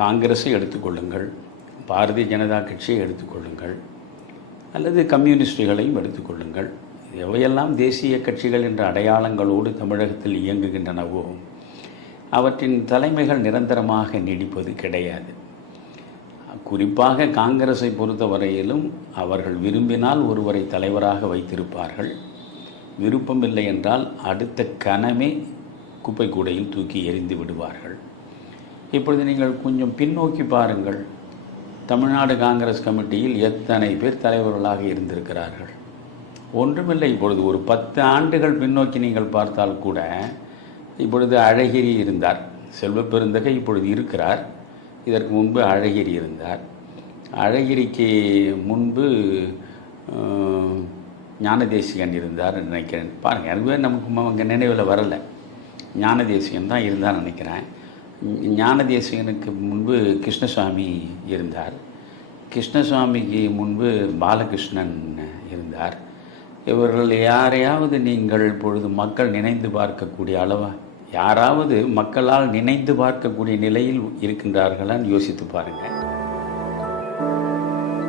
காங்கிரஸை எடுத்துக்கொள்ளுங்கள், பாரதிய ஜனதா கட்சியை எடுத்துக்கொள்ளுங்கள், அல்லது கம்யூனிஸ்டுகளையும் எடுத்துக்கொள்ளுங்கள். எவையெல்லாம் தேசிய கட்சிகள் என்ற அடையாளங்களோடு தமிழகத்தில் இயங்குகின்றனவோ அவற்றின் தலைமைகள் நிரந்தரமாக நீடிப்பது கிடையாது. குறிப்பாக காங்கிரஸை பொறுத்தவரையிலும் அவர்கள் விரும்பினால் ஒருவரை தலைவராக வைத்திருப்பார்கள். விருப்பமில்லை என்றால் அடுத்த கணமே குப்பை கூடையில் தூக்கி எறிந்து விடுவார்கள். இப்பொழுது நீங்கள் கொஞ்சம் பின்னோக்கி பாருங்கள். தமிழ்நாடு காங்கிரஸ் கமிட்டியில் எத்தனை பேர் தலைவர்களாக இருந்திருக்கிறார்கள்? ஒன்றுமில்லை. இப்பொழுது ஒரு 10 ஆண்டுகள் பின்னோக்கி நீங்கள் பார்த்தால் கூட இப்பொழுது அழகிரி இருந்தார், செல்வப்பெருந்தகை இப்பொழுது இருக்கிறார். இதற்கு முன்பு அழகிரி இருந்தார். அழகிரிக்கு முன்பு ஞானதேசிகன் இருந்தார் நினைக்கிறேன். பாருங்கள், அதுவே நமக்கு அவங்க நினைவில் வரலை. ஞானதேசிகன் தான் இருந்தார் நினைக்கிறேன். ஞானதேசிகனுக்கு முன்பு கிருஷ்ணசாமி இருந்தார். கிருஷ்ணசாமிக்கு முன்பு பாலகிருஷ்ணன் இருந்தார். இவர்கள் யாரையாவது நீங்கள் இப்பொழுது மக்கள் நினைந்து பார்க்கக்கூடிய அளவா, யாராவது மக்களால் நினைந்து பார்க்கக்கூடிய நிலையில் இருக்கின்றார்களான்னு யோசித்து பாருங்கள்.